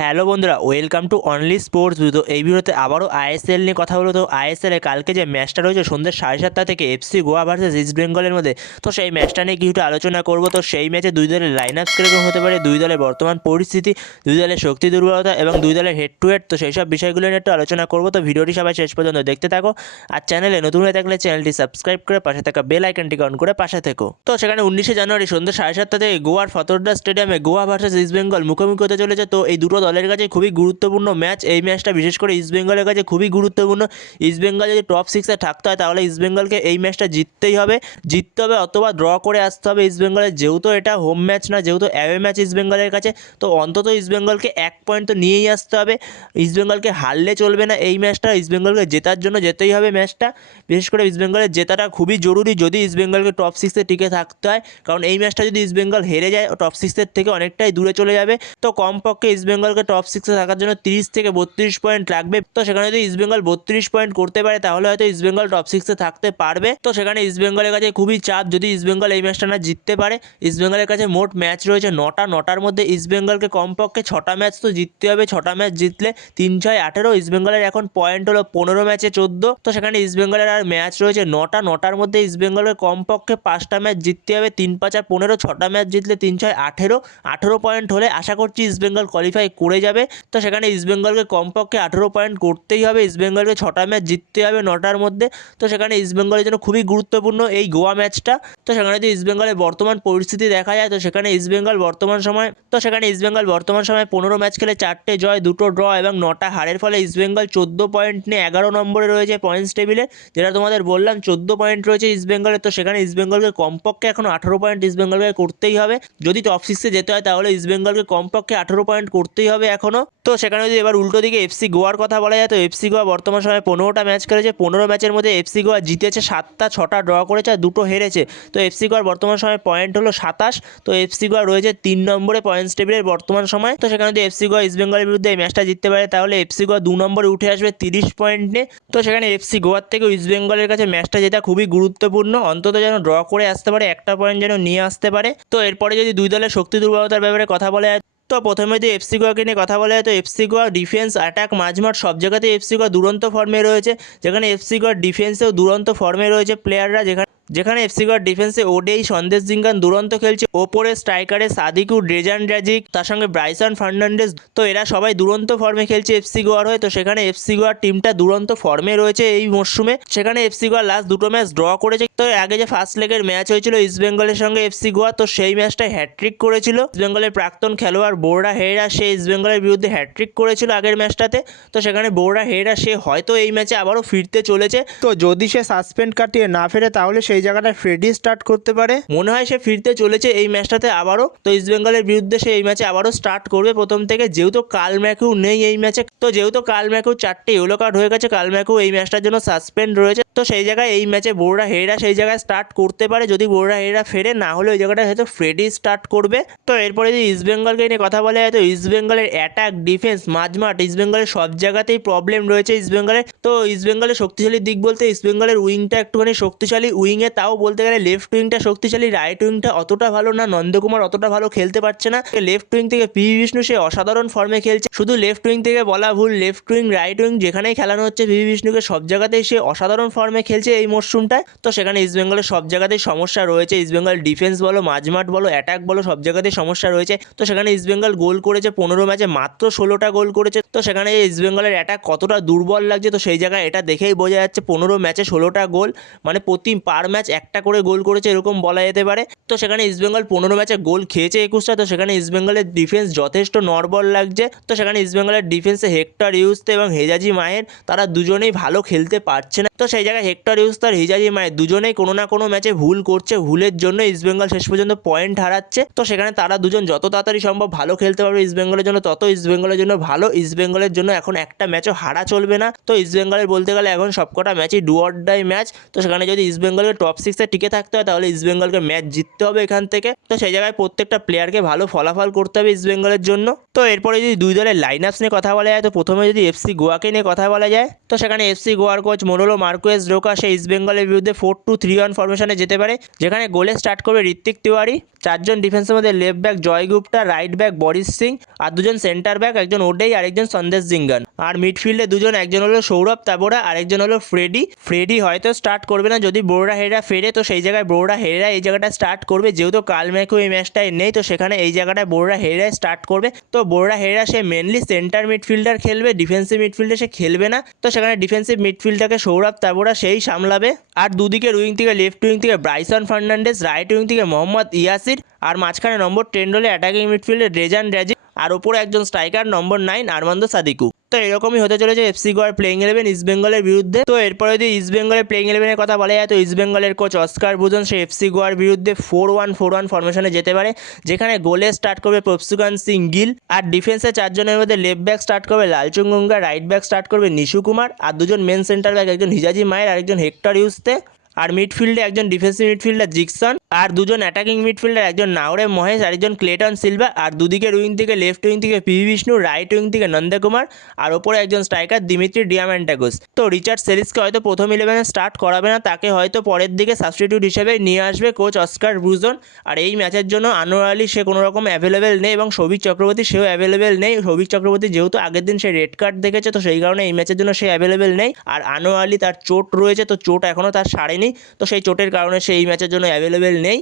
Hello বন্ধুরা, welcome to only sports তো এই ভিডিওতে আবারও আইএসএল নিয়ে কথা বলব। তো আইএসএল কালকে যে ম্যাচটা রয়েছে সন্ধ্যে সাড়ে সাতটা থেকে এফসি গোয়া ভার্সেস ইস্ট বেঙ্গলের মধ্যে, তো সেই ম্যাচটা নিয়ে কিছুটা আলোচনা করব। তো সেই ম্যাচে দুই দলের লাইন আপ কীরকম হতে পারে, দুই দলের বর্তমান পরিস্থিতি, দুই দলের শক্তি দুর্বলতা এবং দুই দলের হেড টু হেড তো সেই সব বিষয়গুলো নিয়ে একটু আলোচনা করব। তো ভিডিওটি সবাই শেষ পর্যন্ত দেখতে থাকো আর চ্যানেলে নতুন হয়ে থাকলে চ্যানেলটি সাবস্ক্রাইব করে পাশে থাকা বেল আইকনটিকে অন করে পাশে থেকো। তো সেখানে উনিশে জানুয়ারি সন্ধ্যে সাড়ে সাতটা থেকে গোয়ার ফতোরদা স্টেডিয়ামে গোয়া ভার্সেস ইস্ট বেঙ্গল মুখোমুখি হতে চলেছে। তো এই দুটো দলের কাছে খুবই গুরুত্বপূর্ণ ম্যাচ। এই ম্যাচটা বিশেষ করে ইস্ট বেঙ্গলের কাছে খুবই গুরুত্বপূর্ণ। ইস্ট বেঙ্গল যদি টপ সিক্সে থাকতে হয়, তাহলে ইস্ট বেঙ্গলকে এই ম্যাচটা জিততেই হবে। জিততে হবে অথবা ড্র করে আসতে হবে ইস্ট বেঙ্গলের যেহেতু এটা হোম ম্যাচ না, যেহেতু অ্যাওয়ে ম্যাচ ইস্ট বেঙ্গলের কাছে, তো অন্তত ইস্ট বেঙ্গলকে এক পয়েন্ট তো নিয়েই আসতে হবে। ইস্ট বেঙ্গলকে হারলে চলবে না এই ম্যাচটা। ইস্ট বেঙ্গলকে জেতার জন্য যেতেই হবে ম্যাচটা। বিশেষ করে ইস্ট বেঙ্গলের জেতাটা খুবই জরুরি যদি ইস্ট বেঙ্গলকে টপ সিক্সে টিকে থাকতে হয়। কারণ এই ম্যাচটা যদি ইস্ট বেঙ্গল হেরে যায় টপ সিক্সের থেকে অনেকটাই দূরে চলে যাবে। তো কমপক্ষে ইস্ট বেঙ্গলকে টপ সিক্সে থাকার জন্য তিরিশ থেকে বত্রিশ পয়েন্ট লাগবে তো সেখানে যদি ইস্ট বেঙ্গল বত্রিশ পয়েন্ট করতে পারে তাহলে হয়তো ইস্ট বেঙ্গল টপ সিক্সে থাকতে পারবে তো সেখানে ইস্ট বেঙ্গলের কাছে খুবই চাপ যদি ইস্ট বেঙ্গল এই ম্যাচটা না জিততে পারে ইস্ট বেঙ্গলের কাছে মোট ম্যাচ রয়েছে নটা নটার মধ্যে ইস্ট বেঙ্গলকে কমপক্ষে ছটা ম্যাচ তো জিততে হবে ছটা ম্যাচ জিতলে তিন ছয় আঠেরো ইস্ট বেঙ্গলের এখন পয়েন্ট হলো পনেরো ম্যাচে চোদ্দ তো সেখানে ইস্ট বেঙ্গলের আর ম্যাচ রয়েছে নটা নটার মধ্যে ইস্ট বেঙ্গলের কমপক্ষে পাঁচটা ম্যাচ জিততে হবে তিন পাঁচ আর পনেরো ছটা ম্যাচ জিতলে তিন ছয় আঠেরো আঠেরো পয়েন্ট হলে আশা করছি ইস্ট বেঙ্গল কোয়ালিফাই করে যাবে। তো সেখানে ইস্ট বেঙ্গলকে কমপক্ষে আঠেরো পয়েন্ট করতেই হবে। ইস্ট বেঙ্গলকে ছটা ম্যাচ জিততে হবে নটার মধ্যে। তো সেখানে ইস্ট বেঙ্গলের জন্য খুবই গুরুত্বপূর্ণ এই গোয়া ম্যাচটা তো সেখানে যদি ইস্ট বেঙ্গলের বর্তমান পরিস্থিতি দেখা যায়, তো সেখানে ইস্ট বেঙ্গল বর্তমান সময় তো সেখানে ইস্ট বেঙ্গল বর্তমান সময় পনেরো ম্যাচ খেলে চারটে জয়, দুটো ড্র এবং নটা হারের ফলে ইস্ট বেঙ্গল চোদ্দ পয়েন্ট নিয়ে এগারো নম্বরে রয়েছে পয়েন্টস টেবিলে যেটা তোমাদের বললাম, চোদ্দ পয়েন্ট রয়েছে ইস্ট বেঙ্গলের তো সেখানে ইস্ট বেঙ্গলকে কমপক্ষে এখন আঠেরো পয়েন্ট ইস্ট বেঙ্গলকে করতেই হবে। যদি টপ সিক্সে যেতে হয়, তাহলে ইস্ট বেঙ্গলকে কমপক্ষে আঠেরো পয়েন্ট করতেই হবে। এখনও তো সেখানে যদি এবার উল্টো দিকে এফসি গোয়ার কথা বলা যায়, তো এফসি গোয়া বর্তমান সময়ে পনেরোটা ম্যাচ খেলেছে। পনেরো ম্যাচের মধ্যে এফসি গোয়া জিতেছে সাতটা, ছটা ড্র করেছে আর দুটো হেরেছে। তো এফসি গোয়ার বর্তমান সময় পয়েন্ট হলো সাতাশ। তো এফসি গোয়া রয়েছে তিন নম্বরে পয়েন্টস টেবিলের বর্তমান সময়। তো সেখানে যদি এফসি গোয়া ইস্ট বেঙ্গলের বিরুদ্ধে এই ম্যাচটা জিততে পারে, তাহলে এফসি গোয়া দু নম্বরে উঠে আসবে তিরিশ পয়েন্ট নিয়ে। তো সেখানে এফসি গোয়ার থেকে ইস্ট বেঙ্গলের কাছে ম্যাচটা জেতা খুবই গুরুত্বপূর্ণ। অন্তত যেন ড্র করে আসতে পারে, একটা পয়েন্ট যেন নিয়ে আসতে পারে। তো এরপরে যদি দুই দলের শক্তি দুর্বলতার ব্যাপারে কথা বলা যায় তো প্রথমে যদি এফসি গোয়াকে নিয়ে কথা বলা হয় তো এফসি গোয়া ডিফেন্স অ্যাটাক মাঝমাঠ সব জায়গাতে এফসি গোয়া দুরন্ত ফর্মে রয়েছে। যেখানে এফসি গোয়ার ডিফেন্সেও দুরন্ত ফর্মে রয়েছে। প্লেয়াররা যেখানে যেখানে এফসি গোয়ার ডিফেন্সে ওডেই, সন্দেশ জিঙ্গান দুরন্ত খেলছে। ওপরে স্ট্রাইকারে সাদিকু ড্রেজান ড্রাজিক তার সঙ্গে ব্রাইসন ফার্নান্ডেজ। তো এরা সবাই দুরন্ত ফর্মে খেলছে এফসি গোয়ার হয়ে। তো সেখানে এফসি গোয়ার টিমটা দুরন্ত ফর্মে রয়েছে এই মরশুমে সেখানে এফসি গোয়া লাস্ট দুটো ম্যাচ ড্র করেছে। তো আগে যে ফার্স্ট লেগের ম্যাচ হয়েছিল ইস্ট বেঙ্গলের সঙ্গে এফসি গোয়া, তো সেই ম্যাচটা হ্যাট্রিক করেছিল। ইস্ট বেঙ্গলের প্রাক্তন খেলোয়াড় বোর্ডা হেরা সে ইস্ট বেঙ্গলের বিরুদ্ধে হ্যাট্রিক করেছিল আগের ম্যাচটাতে তো সেখানে বোর্ডা হেরা সে হয়তো এই ম্যাচে আবারও ফিরতে চলেছে। তো যদি সে সাসপেন্ড কাটিয়ে না ফেরে, তাহলে সেই জায়গাটায় ফ্রেডি স্টার্ট করতে পারে। মনে হয় সে ফিরতে চলেছে এই ম্যাচটাতে আবারও। তো ইস্ট বেঙ্গলের বিরুদ্ধে সে এই ম্যাচে আবারও স্টার্ট করবে প্রথম থেকে। যেহেতু কাল ম্যাকেও নেই এই ম্যাচে তো যেহেতু কাল ম্যাকেও চারটে ইয়েলো কার্ড হয়ে গেছে কাল ম্যাকেও এই ম্যাচটার জন্য সাসপেন্ড রয়েছে। তো সেই জায়গায় এই ম্যাচে বোর্ডা হেরা সেই জায়গায় স্টার্ট করতে পারে। যদি বোর্ডা হেরা ফেরে, না হলে ওই জায়গাটা হয়তো ফ্রেডি স্টার্ট করবে। তো এরপরে যদি ইস্ট বেঙ্গলকে নিয়ে কথা বলা যায়, তো ইস্ট বেঙ্গলের অ্যাটাক ডিফেন্স মাঝমাঠ ইস্ট বেঙ্গলের সব জায়গাতেই প্রবলেম রয়েছে ইস্ট বেঙ্গলের তো ইস্ট বেঙ্গলের শক্তিশালী দিক বলতে ইস্ট বেঙ্গলের উইংটা একটুখানি শক্তিশালী। উইংয়ে তাও বলতে গেলে লেফট উইংটা শক্তিশালী রাইট উইংটা অতটা ভালো না। নন্দকুমার অতটা ভালো খেলতে পারছে না। লেফট উইং থেকে পি বিষ্ণু সে অসাধারণ ফর্মে খেলছে। শুধু লেফট উইং থেকে বলা ভুল লেফট উইং রাইট উইং যেখানেই খেলানো হচ্ছে পি বিষ্ণুকে সব জায়গাতেই সে অসাধারণ ফর্মে খেলছে এই মরশুমটায়। তো সেখানে ইস্ট বেঙ্গলের সব জায়গাতেই সমস্যা রয়েছে। ইস্ট বেঙ্গল ডিফেন্স বলো, মাঝমাঠ বলো অ্যাটাক বলো, সব জায়গাতেই সমস্যা রয়েছে। তো সেখানে ইস্ট বেঙ্গল গোল করেছে পনেরো ম্যাচে, মাত্র ষোলোটা গোল করেছে। তো সেখানে ইস্ট বেঙ্গলের অ্যাটাক কতটা দুর্বল লাগছে, তো সেই জায়গায় এটা দেখেই বোঝা যাচ্ছে পনেরো ম্যাচে ষোলোটা গোল মানে প্রতি পার ম্যাচ একটা করে গোল করেছে এরকম বলা যেতে পারে। তো সেখানে ইস্টবেঙ্গল পনেরো ম্যাচে গোল খেয়েছে একুশটা, তো সেখানে ইস্টবেঙ্গলের ডিফেন্স যথেষ্ট নর্বল লাগছে। তো সেখানে ইস্টবেঙ্গলের ডিফেন্সে হেক্টর ইউসতে এবং হেজাজি মায়ের তারা দুজনেই ভালো খেলতে পারছে না। তো সেই জায়গায় হেক্টর ইউস আর হিজাজি মায়ের দুজনেই কোনো না কোনো ম্যাচে ভুল করছে, ভুলের জন্য ইস্টবেঙ্গল শেষ পর্যন্ত পয়েন্ট হারাচ্ছে। তো সেখানে তারা দুজন যত তাড়াতাড়ি সম্ভব ভালো খেলতে পারবে ইস্টবেঙ্গলের জন্য, তত ইস্টবেঙ্গলের জন্য ভালো। ইস্টবেঙ্গলের জন্য এখন একটা ম্যাচও হারা চলবে না। তো ইস্টবেঙ্গলের বলতে গেলে এখন সবকটা ম্যাচই ডু অর ডাই ম্যাচ। তো সেখানে যদি ইস্টবেঙ্গলকে টপ সিক্সে টিকে থাকতে হয়, তাহলে ইস্টবেঙ্গলকে ম্যাচ জিততে হবে এখান থেকে। তো সেই জায়গায় প্রত্যেকটা প্লেয়ারকে ভালো ফলাফল করতে হবে ইস্টবেঙ্গলের জন্য। তো এরপরে যদি দুই দলের লাইন আপস নিয়ে কথা বলা যায়, তো প্রথমে যদি এফসি গোয়াকে নিয়ে কথা বলা যায়, তো সেখানে এফসি গোয়ার কোচ মোরলো মার্কুয়েস রোকা সে ইস্ট বেঙ্গলের বিরুদ্ধে ফোর টু থ্রি ওয়ান ফরমেশনে যেতে পারে, যেখানে গোলে স্টার্ট করবে ঋত্বিক তিওয়ারি চারজন ডিফেন্সের মধ্যে left back Joy Gupta right back Boris Singh আর দুজন সেন্টার ব্যাক একজন ওডেই আর একজন সন্দেশ জিঙ্গান আর মিডফিল্ডে দুজন, একজন হলো সৌরভ তাবোরা আর একজন হলো ফ্রেডি ফ্রেডি হয়তো স্টার্ট করবে না, যদি বোররা হেরা ফেরে, তো সেই জায়গায় বোররা হেরা এই জায়গাটা স্টার্ট করবে। যেহেতু কাল ম্যাকও এই ম্যাচটায় নেই, তো সেখানে এই জায়গাটায় বোররা হেরা স্টার্ট করবে। তো বোররা হেরা, সে মেনলি সেন্টার মিডফিল্ডার খেলবে ডিফেন্সিভ মিডফিল্ডে সে খেলবে না। তো সেখানে ডিফেন্সিভ মিডফিল্ডটাকে সৌরভ তাবোরা সেই সামলাবে। আর দুদিকে উইং থেকে লেফট উইং থেকে ব্রাইসন ফার্নান্ডেস রাইট উইং থেকে মোহাম্মদ ইয়াসির, আর মাঝখানে নম্বর টেন রোলে অ্যাটাকিং মিডফিল্ডে রেজান র্যাজি আর ওপরে একজন striker number nine Armand Sadiku তো এরকমই হতে চলেছে এফসি গোয়ার প্লেইং ইলেভেন ইস্ট বেঙ্গলের বিরুদ্ধে। তো এরপরে যদি ইস্ট বেঙ্গলের প্লেইং ইলেভেনের কথা বলা যায়, তো ইস্ট বেঙ্গলের কোচ অস্কার বুজন সে এফসি গোয়ার বিরুদ্ধে ফোর ওয়ান ফোর ওয়ান ফরমেশনে যেতে পারে, যেখানে গোলে স্টার্ট করবে প্রফসুকান সিং গিল আর ডিফেন্সে চারজনের মধ্যে লেফট ব্যাক স্টার্ট করবে Lalchungnunga right back start করবে নিশু কুমার আর দুজন মেন সেন্টার ব্যাক একজন হিজাজি মায়ের আর একজন হেক্টর ইউসতে আর মিডফিল্ডে একজন ডিফেন্সিভ মিডফিল্ডার জিকসন আর দুজন অ্যাটাকিং মিডফিল্ডার একজন নাওরে মহেশ আর একজন ক্লেটন সিলভা, আর দুদিকের উইং থেকে লেফট উইং থেকে পি বিষ্ণু রাইট উইং থেকে নন্দকুমার, আর ওপরে একজন স্ট্রাইকার দিমিত্রি ডিয়াম্যান্টাগোস তো রিচার্ড সেরিসকে হয়তো প্রথম ইলেভেনে স্টার্ট করাবে না, তাকে হয়তো পরের দিকে সাবস্টিটিউট হিসেবে নিয়ে আসবে কোচ অস্কার ব্রুজন আর এই ম্যাচের জন্য আনোয়ার আলী, সে কোনো রকম অ্যাভেলেবেল নেই এবং সৌভিক চক্রবর্তী সেও অ্যাভেলেবেল নেই। সৌভিক চক্রবর্তী যেহেতু আগের দিন সে রেড কার্ড দেখেছে, তো সেই কারণে এই ম্যাচের জন্য সে অ্যাভেলেবেল নেই। আর আনোয়ার আলী তার চোট রয়েছে, তো চোট এখনও তার সারেনি। তো সেই চোটের কারণে সে এই ম্যাচের জন্য অ্যাভেলেবেল নেই।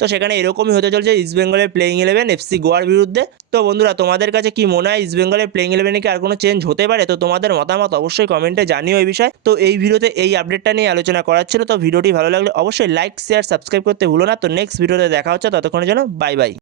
তো সেখানে এরকমই হতে চলছে ইস্ট বেঙ্গলের প্লেইং ইলেভেন এফসি গোয়ার বিরুদ্ধে। তো বন্ধুরা, তোমাদের কাছে কি মনে হয় ইস্ট বেঙ্গলের প্লেইং ইলেভেনে কি আর কোনো চেঞ্জ হতে পারে? তো তোমাদের মতামত অবশ্যই কমেন্টে জানিও এই বিষয়ে। তো এই ভিডিওতে এই আপডেটটা নিয়ে আলোচনা করার ছিল। তো ভিডিওটি ভালো লাগলে অবশ্যই লাইক শেয়ার সাবস্ক্রাইব করতে ভুলো না। তো নেক্সট ভিডিওতে দেখা হচ্ছে। ততক্ষণের জন্য বাই বাই